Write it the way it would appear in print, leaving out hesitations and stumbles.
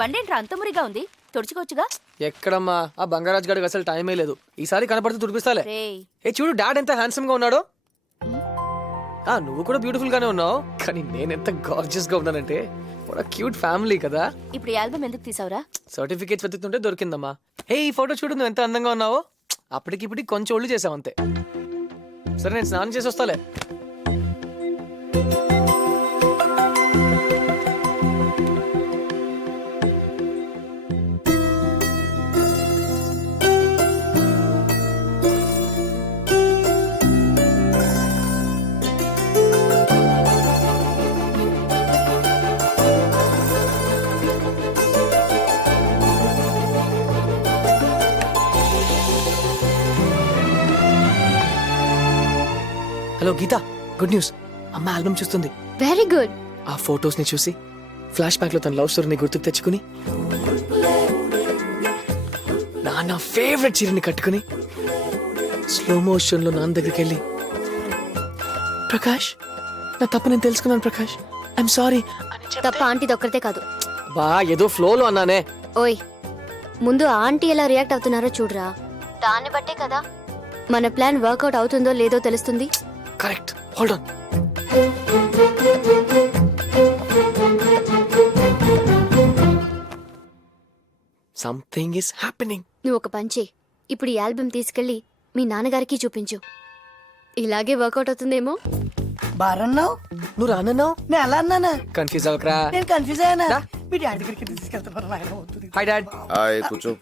బండి ఏంట్రా అంత మురిగా ఉంది, తుడుచుకోవచ్చుగా. ఎక్కడమ్మా ఆ బంగారాజ్ గారికి అసలు టైమే లేదు. ఈసారి కనపడితే తుడిపిస్తాలే. రేయ్ ఏ చూడు డాడ్ ఎంత హ్యాండ్సమ్ గా ఉన్నాడో. నువ్వు కూడా బ్యూటిఫుల్ గానే ఉన్నావు, కానీ నేను ఎంత గార్జియస్ గా ఉన్నానంటే క్యూట్ ఫ్యామిలీ కదా. ఇప్పుడు ఈ ఆల్బమ్ ఎందుకు తీసావురా? సర్టిఫికేట్స్ వెతుకుతుంటే దొరికిందమ్మా. ఈ ఫోటో చూడు నువ్వు ఎంత అందంగా ఉన్నావో. అప్పటికిప్పటికి కొంచెం ఒళ్ళు చేసావు అంతే. సరే నేను స్నానం చేసి వస్తాలే. హలో గీత, గుడ్ న్యూస్. అమ్మ ఆల్బమ్ చూస్తుంది. Very good. ఆ ఫొటోస్ ని చూసి ఫ్లాష్ బ్యాక్ లో తన లవ్ స్టోరీని గుర్తుకు తెచ్చుకుని నా ఫేవరెట్ చీరని కట్టుకుని స్లో మోషన్ లో నాన్న దగ్గరికి వెళ్ళి, ప్రకాష్ నా తప్పు నేను తెలుసుకున్నాను ప్రకాష్, ఐఎమ్ సారీ. తప్ప ఆంటీది ఒక్కరితే కాదు. బా ఏదో ఫ్లో లో అన్నానే. ఓయ్, ముందు ఆంటీ ఎలా రియాక్ట్ అవుతున్నారో చూడరా. దాన్ని బట్టే కదా మన ప్లాన్ వర్కౌట్ అవుతుందో లేదో తెలుస్తుంది. Correct, hold on. Something is happening. నువ్వు ఒక పంచే, ఇప్పుడు ఈ ఆల్బమ్ తీసుకెళ్లి మీ నాన్నగారికి చూపించు. ఇలాగే వర్కౌట్ అవుతుందేమో. బారన్నావు నువ్వు రానన్నావు, నేను ఎలా అన్నానా? కన్ఫ్యూజ్ అవ్వకరా. నేను కన్ఫ్యూజ్ అయ్యానా? మీ డాడీ దగ్గరికి తీసుకెళ్తాను. Hi dad. హాయ్ కూర్చో.